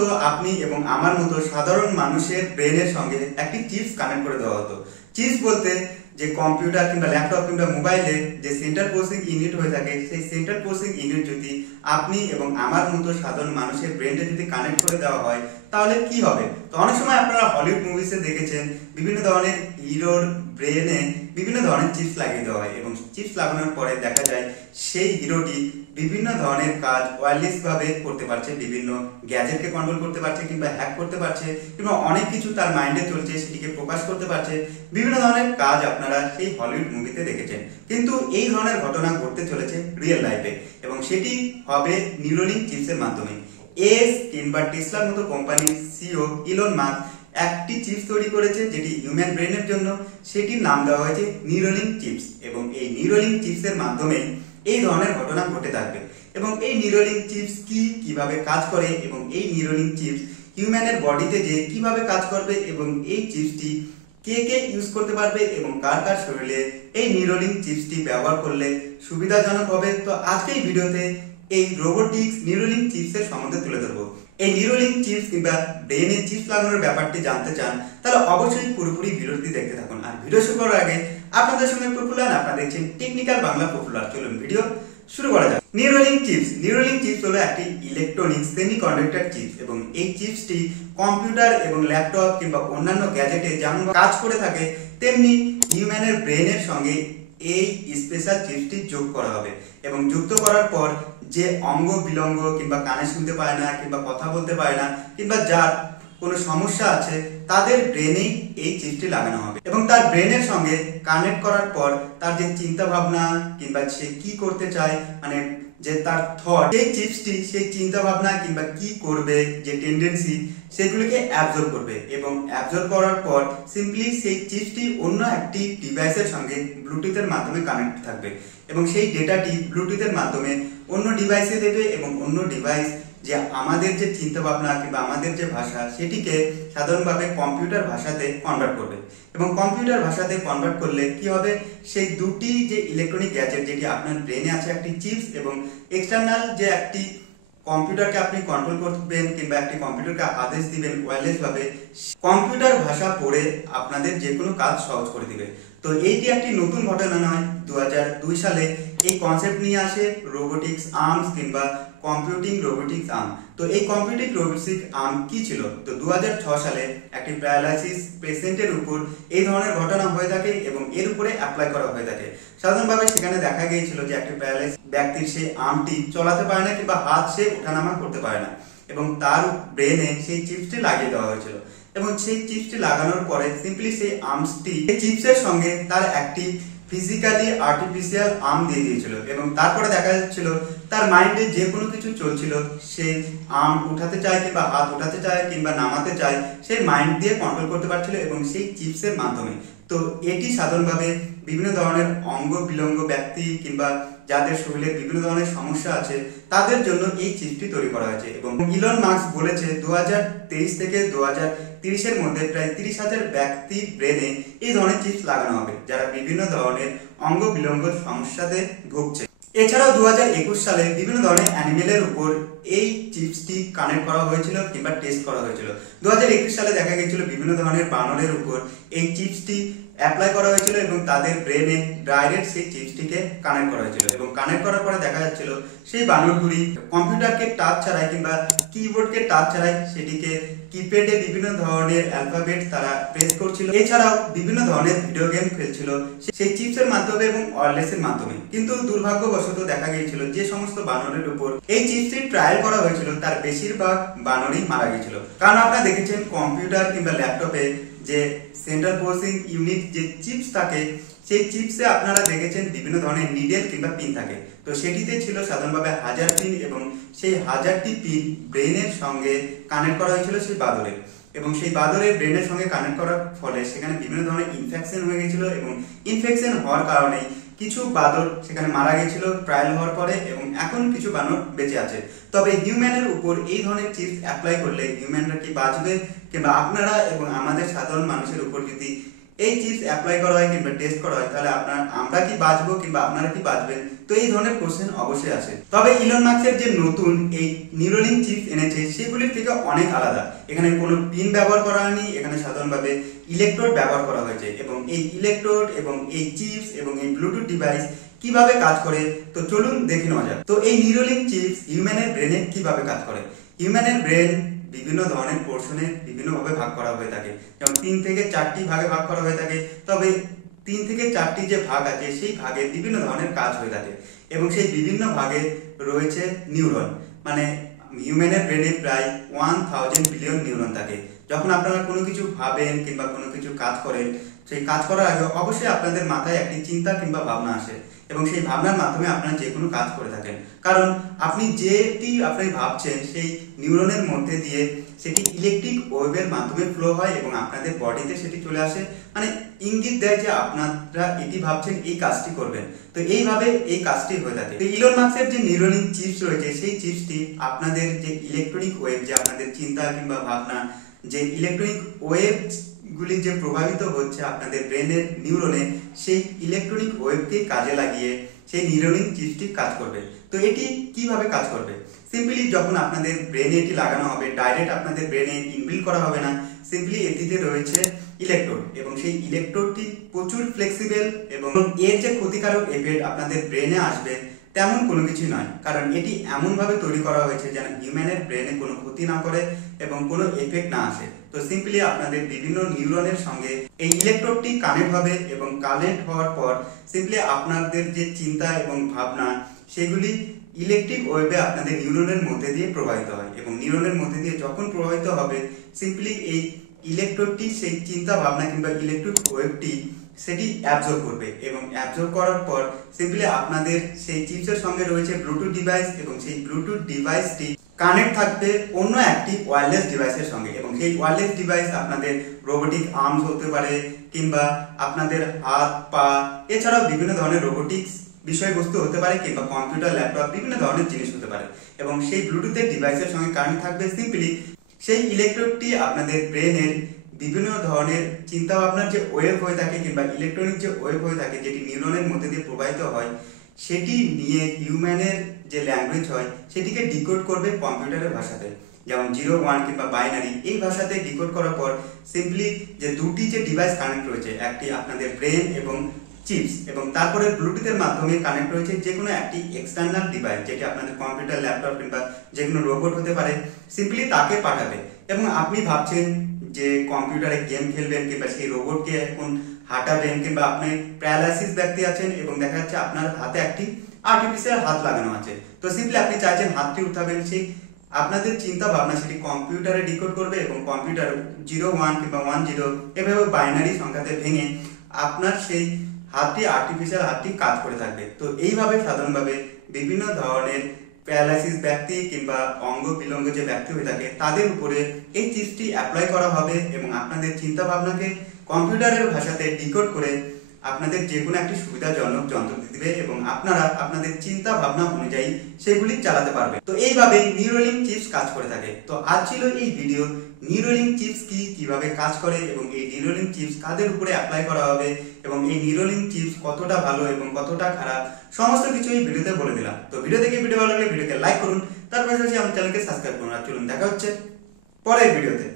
মতো আপনি এবং আমার মতো সাধারণ মানুষের ব্রেনের সঙ্গে একটি চিপস কানেক্ট করে দেওয়া হতো। চিপস বলতে যে কম্পিউটার কিংবা ল্যাপটপ কিংবা মোবাইলে যে সেন্ট্রাল প্রসেসিং ইউনিট হয়ে থাকে, সেই সেন্ট্রাল প্রসেসিং ইউনিট যদি আপনি এবং আমার মতো সাধারণ মানুষের ব্রেনে যদি কানেক্ট করে দেওয়া হয় তাহলে কি হবে। তো অনেক সময় আপনারা হলিউড মুভিসে দেখেছেন বিভিন্ন ধরনের হিরোর ব্রেনে বিভিন্ন ধরনের চিপস লাগিয়ে দেওয়া হয় এবং চিপস লাগানোর পরে দেখা যায় সেই হিরোটি বিভিন্ন ধরনের কাজ ওয়্যারলেস ভাবে করতে পারছে, বিভিন্ন গ্যাজেটকে কন্ট্রোল করতে পারছে কিংবা হ্যাক করতে পারছে কিংবা অনেক কিছু তার মাইন্ডে চলছে সেটিকে প্রকাশ করতে পারছে। বিভিন্ন ধরনের কাজ আপনারা সেই হলিউড মুভিতে দেখেছেন, কিন্তু এই ধরনের ঘটনা ঘটতে চলেছে রিয়েল লাইফে এবং সেটি হবে নিউরোলিং চিপসের মাধ্যমে। এস কিংবা টেসলার মতো কোম্পানির সিইও ইলন মাস্ক একটি চিপস তৈরি করেছে যেটি হিউম্যান ব্রেনের জন্য, সেটির নাম দেওয়া হয়েছে নিউরোলিং চিপস এবং এই নিউরোলিং চিপসের মাধ্যমে এই ধরনের ঘটনা ঘটে থাকবে। এবং এই নিউরোলিং চিপস কিভাবে কাজ করে এবং এই নিউরোলিং চিপস হিউম্যানের বডিতে যে কিভাবে কাজ করবে এবং এই চিপসটি কে কে ইউজ করতে পারবে এবং কার কার শরীরে এই নিউরোলিং চিপসটি ব্যবহার করলে সুবিধাজনক হবে। তো আজকে এই ভিডিওতে এই রোবোটিক্স নিউরোলিং চিপসের সম্বন্ধে তুলে ধরবো। এই নিউরোলিং চিপস কিংবা ব্রেনে চিপস লাগানোর ব্যাপারটি জানতে চান তাহলে অবশ্যই পুরোপুরি ভিডিওটি দেখতে থাকুন। আর ভিডিও শুরু করার আগে আপনাদের সঙ্গে প্রফুল্লান, আপনারা দেখছেন টেকনিক্যাল বাংলা পপুলার। চলুন ভিডিও শুরু করা যাক। নিউরোলিং চিপস হলো একটি ইলেকট্রনিক সেমিকন্ডাক্টর চিপস এবং এই চিপসটি কম্পিউটার এবং ল্যাপটপ কিংবা অন্যান্য গ্যাজেটে যেমন কাজ করে থাকে তেমনি হিউম্যানের ব্রেনের সঙ্গে এই স্পেশাল চিপসটি যোগ করা হবে এবং যুক্ত করার পর যে অঙ্গ বিলঙ্গ কিংবা কানে শুনতে পায় না কিংবা কথা বলতে পারে না কিংবা যার কোনো সমস্যা আছে তাদের ব্রেনেই এই চিপসটি লাগানো হবে এবং তার ব্রেনের সঙ্গে কানেক্ট করার পর তার যে চিন্তা ভাবনা কিংবা সে কি করতে চায়, মানে যে তার থট, সেই চিপসটি সেই চিন্তা ভাবনা কিংবা কি করবে যে টেন্ডেন্সি সেগুলোকে অ্যাবজর্ব করবে এবং অ্যাবজর্ব করার পর সিম্পলি সেই চিপসটি অন্য একটি ডিভাইসের সঙ্গে ব্লুটুথের মাধ্যমে কানেক্ট থাকবে এবং সেই ডেটাটি ব্লুটুথের মাধ্যমে অন্য ডিভাইসে দেবে এবং অন্য ডিভাইস যে আমাদের যে চিন্তা ভাবনা কিংবা আমাদের যে ভাষা সেটিকে সাধারণভাবে কম্পিউটার ভাষাতে কনভার্ট করবে এবং কম্পিউটার ভাষাতে কনভার্ট করলে কি হবে, সেই দুটি যে ইলেকট্রনিক গ্যাজেট যেটি আপনার ব্রেনে আছে একটি চিপস এবং এক্সটার্নাল যে একটি কম্পিউটারকে আপনি কন্ট্রোল করবেন কিংবা একটি কম্পিউটারকে আদেশ দিবেন ওয়্যারলেস ভাবে, কম্পিউটার ভাষা পড়ে আপনাদের যে কোনো কাজ সহজ করে দিবে। তো এইটি একটি নতুন ঘটনা নয়, 2002 সালে এই কনসেপ্ট নিয়ে আসে রোবোটিক্স আর্মস কিংবা কম্পিউটিং রোবোটিক্স আর্ম। তো এই কম্পিউটিং রোবোটিক্স আর্ম কি ছিল? তো 2006 সালে একটি প্যারালাইসিস পেশেন্টের উপর এই ধরনের ঘটনা হয়ে থাকে এবং এর উপরে অ্যাপ্লাই করা হয়ে থাকে। সাধারণভাবে সেখানে দেখা গিয়েছিল যে একটি প্যারালাইসিস ব্যক্তির সেই আর্মটি চলাতে পারে না কিংবা হাত সে ওঠানামা করতে পারে না এবং তার ব্রেনে সেই চিপসটি লাগিয়ে দেওয়া হয়েছিল এবং সেই চিপসটি লাগানোর পরে সিম্পলি সেই আর্মসটি চিপসের সঙ্গে তার একটি ফিজিক্যালি আর্টিফিশিয়াল আর্ম দিয়ে দিয়েছিল এবং তারপরে দেখা যাচ্ছিল তার মাইন্ডে যে কোনো কিছু চলছিল, সে আর্ম উঠাতে চায় কিংবা হাত উঠাতে চায় কিংবা নামাতে চায়, সেই মাইন্ড দিয়ে কন্ট্রোল করতে পারছিল এবং সেই চিপসের মাধ্যমে। তো এটি সাধারণভাবে বিভিন্ন ধরনের অঙ্গ বিলঙ্গ ব্যক্তি কিংবা যাদের শরীরে বিভিন্ন ধরনের সমস্যা আছে তাদের জন্য এই চিপসটি তৈরি করা হয়েছে এবং ইলন মাস্ক বলেছে 2023 থেকে 2030 এর মধ্যে প্রায় 30,000 ব্যক্তির ব্রেনে এই ধরনের চিপস লাগানো হবে যারা বিভিন্ন ধরনের অঙ্গ বিলঙ্গ সমস্যাতে ভুগছে। এছাড়াও 2021 সালে বিভিন্ন ধরনের অ্যানিমেলের উপর এই চিপসটি কানেক্ট করা হয়েছিল কিংবা টেস্ট করা হয়েছিল। 2021 সালে দেখা গিয়েছিল বিভিন্ন ধরনের বানরের উপর এই চিপসটি অ্যাপ্লাই করা হয়েছিল এবং তাদের ব্রেনে ডাইরেক্ট সেই চিপসটিকে কানেক্ট করা হয়েছিল এবং কানেক্ট করার পরে দেখা যাচ্ছিল সেই বানরগুলি কম্পিউটারকে টাচ ছাড়াই কিংবা কিবোর্ডকে টাচ ছাড়াই সেটিকে কিপ্যাডে বিভিন্ন ধরনের অ্যালফাবেট তারা প্রেস করছিল, এছাড়াও বিভিন্ন ধরনের ভিডিও গেম খেলছিল সেই চিপসের মাধ্যমে এবং ওয়্যারলেসের মাধ্যমে। কিন্তু দুর্ভাগ্যবশত দেখা গিয়েছিল যে সমস্ত বানরের উপর এই চিপসটি ট্রায়াল করা হয়েছিল তার বেশিরভাগ বানরই মারা গিয়েছিল, কারণ আপনারা দেখেছেন কম্পিউটার কিংবা ল্যাপটপে যে সেন্ট্রাল প্রসেসিং ইউনিট যে চিপস থাকে সেই চিপসে আপনারা দেখেছেন বিভিন্ন ধরনের নিডেল কিংবা পিন থাকে। তো সেটিতে ছিল সাধারণভাবে 1000 পিন এবং সেই 1000টি পিন ব্রেনের সঙ্গে কানেক্ট করা হয়েছিল সেই বাদরের এবং সেই বাদরের ব্রেনের সঙ্গে কানেক্ট করার ফলে সেখানে বিভিন্ন ধরনের ইনফেকশন হয়ে গেছিল এবং ইনফেকশন হওয়ার কারণে কিছু বাদর সেখানে মারা গেছিল ট্রায়াল হওয়ার পরে এবং এখন কিছু বানর বেঁচে আছে। তবে হিউম্যানের উপর এই ধরনের চিপস অ্যাপ্লাই করলে হিউম্যানরা কি বাঁচবে কিংবা আপনারা এবং আমাদের সাধারণ মানুষের উপর যদি এই চিপস অ্যাপ্লাই করা হয় কিংবা টেস্ট করা হয়, তাহলে আমরা কি বাঁচবো কিংবা আপনারা কি বাঁচবেন? তো এই ধরনের কোশ্চেন অবশ্যই আসে। তবে ইলন মাস্কের যে নতুন এই নিউরোলিঙ্ক চিপস এনেছে সেগুলির থেকে অনেক আলাদা। এখানে কোনো পিন ব্যবহার করা হয়নি, এখানে সাধারণভাবে ইলেকট্রোড ব্যবহার করা হয়েছে। এবং এই ইলেকট্রোড এবং এই চিপস এবং এই ব্লুটুথ ডিভাইস কিভাবে কাজ করে, তো চলুন দেখে নেওয়া যাক। তো এই নিউরোলিঙ্ক চিপস হিউম্যানের ব্রেনে কিভাবে কাজ করে। হিউম্যানের ব্রেন বিভিন্ন ধরনের পোর্শনে বিভিন্নভাবে ভাগ করা হয়ে থাকে, যেমন 3 থেকে 4টি ভাগে ভাগ করা হয়ে থাকে। তবে 3 থেকে 4টি যে ভাগ আছে সেই ভাগে বিভিন্ন ধরনের কাজ হয়ে থাকে এবং সেই বিভিন্ন ভাগে রয়েছে নিউরন। মানে হিউম্যানের ব্রেনে প্রায় 1000 বিলিয়ন নিউরন থাকে। যখন আপনারা কোনো কিছু ভাবেন কিংবা কোনো কিছু কাজ করেন, সেই কাজ করার আগে অবশ্যই আপনাদের মাথায় একটি চিন্তা কিংবা ভাবনা আসে এবং সেই ভাবনার মাধ্যমে আপনারা যে কোনো কাজ করে থাকেন। কারণ আপনি যেটি আপনি ভাবছেন সেই নিউরনের মধ্যে দিয়ে সেটি ইলেকট্রিক ওয়েভের মাধ্যমে ফ্লো হয় এবং আপনাদের বডিতে সেটি চলে আসে, মানে ইঙ্গিত দেয় যে আপনারা এটি ভাবছেন, এই কাজটি করবেন। তো এইভাবে এই কাজটি হয়ে থাকে। তো ইলন মাস্কের যে নিউরোলিঙ্ক চিপস রয়েছে সেই চিপসটি আপনাদের যে ইলেকট্রনিক ওয়েভ, যে আপনাদের চিন্তা কিংবা ভাবনা, যে ইলেকট্রনিক ওয়েভ গুলি যে প্রভাবিত হচ্ছে আপনাদের ব্রেনের নিউরনে, সেই ইলেকট্রনিক ওয়েভকে কাজে লাগিয়ে সেই নিউরোলিঙ্ক চিপসটি কাজ করবে। তো এটি কিভাবে কাজ করবে? সিম্পলি যখন আপনাদের ব্রেনে এটি লাগানো হবে, ডাইরেক্ট আপনাদের ব্রেনে ইনবিল্ড করা হবে না, সিম্পলি এটিতে রয়েছে ইলেকট্রোড এবং সেই ইলেকট্রোডটি প্রচুর ফ্লেক্সিবল এবং এর যে ক্ষতিকারক এফেক্ট আপনাদের ব্রেনে আসবে তেমন কোনো কিছু নয়। কারণ এটি এমনভাবে তৈরি করা হয়েছে যেন হিউম্যানের ব্রেনে কোনো ক্ষতি না করে এবং কোনো এফেক্ট না আসে। তো সিম্পলি আপনাদের বিভিন্ন নিউরনের সঙ্গে এই ইলেকট্রোডটি কানেক্ট হবে এবং কানেক্ট হওয়ার পর সিম্পলি আপনাদের যে চিন্তা এবং ভাবনা সেগুলি ইলেকট্রিক ওয়েভে আপনাদের নিউরনের মধ্যে দিয়ে প্রবাহিত হয় এবং নিউরনের মধ্যে দিয়ে যখন প্রবাহিত হবে সিম্পলি এই ইলেকট্রোডটি সেই চিন্তা ভাবনা কিংবা ইলেকট্রিক ওয়েভটি সেটি অ্যাবজর্ব করবে এবং অ্যাবজর্ব করার পর সিম্পলি আপনাদের সেই চিপসের সঙ্গে রয়েছে ব্লুটুথ ডিভাইস এবং সেই ব্লুটুথ ডিভাইসটি কানেক্ট থাকবে অন্য একটি ওয়্যারলেস ডিভাইসের সঙ্গে এবং সেই ওয়্যারলেস ডিভাইস আপনাদের রোবোটিক আর্মস হতে পারে কিংবা আপনাদের হাত পা, এছাড়াও বিভিন্ন ধরনের রোবোটিক্স বিষয়বস্তু হতে পারে কিংবা কম্পিউটার, ল্যাপটপ, বিভিন্ন ধরনের জিনিস হতে পারে এবং সেই ব্লুটুথের ডিভাইসের সঙ্গে কানেক্ট থাকবে। সিম্পলি সেই ইলেকট্রোডটি আপনাদের ব্রেনের বিভিন্ন ধরনের চিন্তা ভাবনার যে ওয়েভ হয়ে থাকে কিংবা ইলেকট্রনিক যে ওয়েভ হয়ে থাকে যেটি নিউরনের মধ্যে দিয়ে প্রবাহিত হয়, সেটি নিয়ে হিউম্যানের যে ল্যাঙ্গুয়েজ হয় সেটিকে ডিকোড করবে কম্পিউটারের ভাষাতে, যেমন 0 1 কিংবা বাইনারি, এই ভাষাতে ডিকোড করার পর সিম্পলি যে দুটি যে ডিভাইস কানেক্ট রয়েছে, একটি আপনাদের ব্রেন এবং চিপস এবং তারপরে ব্লুটুথের মাধ্যমে কানেক্ট রয়েছে যে কোনো একটি এক্সটার্নাল ডিভাইস যেটি আপনাদের কম্পিউটার, ল্যাপটপ কিংবা যে কোনো রোবট হতে পারে, সিম্পলি তাকে পাঠাবে। এবং আপনি ভাবছেন যে কম্পিউটারে গেম খেলবেন কিংবা সেই রোবটকে এখন হাঁটাবেন কিংবা আপনি প্যারালাইসিস ব্যক্তি আছেন এবং দেখা যাচ্ছে আপনার হাতে একটি আর্টিফিশিয়াল হাত লাগানো আছে। তো সিম্পলি আপনি চাইছেন হাতটি উঠাবেন, সেই আপনাদের চিন্তা ভাবনা সেটি কম্পিউটারে ডিকোড করবে এবং কম্পিউটার 0 1 কিংবা 1 0 এভাবে বাইনারি সংখ্যাতে ভেঙে আপনার সেই হাতটি, আর্টিফিশিয়াল হাতটি কাজ করে থাকবে। তো এইভাবে সাধারণভাবে বিভিন্ন ধরনের প্যারালাইসিস ব্যক্তি কিংবা অঙ্গ বিলঙ্গ যে ব্যক্তি হয়ে থাকে তাদের উপরে এই চিপসটি অ্যাপ্লাই করা হবে এবং আপনাদের চিন্তা ভাবনাকে কম্পিউটারের ভাষাতে ডিকোড করে আপনাদের যে কোনো একটি সুবিধাজনক যন্ত্র দিবে এবং আপনারা আপনাদের চিন্তা ভাবনা অনুযায়ী সেগুলি চালাতে পারবে। তো এইভাবে নিউরোলিঙ্ক চিপস কাজ করে থাকে। তো আজ ছিল এই ভিডিও নিউরোলিঙ্ক চিপস কি, কিভাবে কাজ করে এবং এই নিউরোলিঙ্ক চিপস কাদের উপরে অ্যাপ্লাই করা হবে এবং এই নিউরোলিঙ্ক চিপস কতটা ভালো এবং কতটা খারাপ, সমস্ত কিছু এই ভিডিওতে বলে দিলাম। তো ভিডিও দেখে ভিডিও ভালো লাগলে ভিডিওকে লাইক করুন, তার পাশাপাশি আমার চ্যানেলকে সাবস্ক্রাইব করুন। আর চলুন দেখা হচ্ছে পরের ভিডিওতে।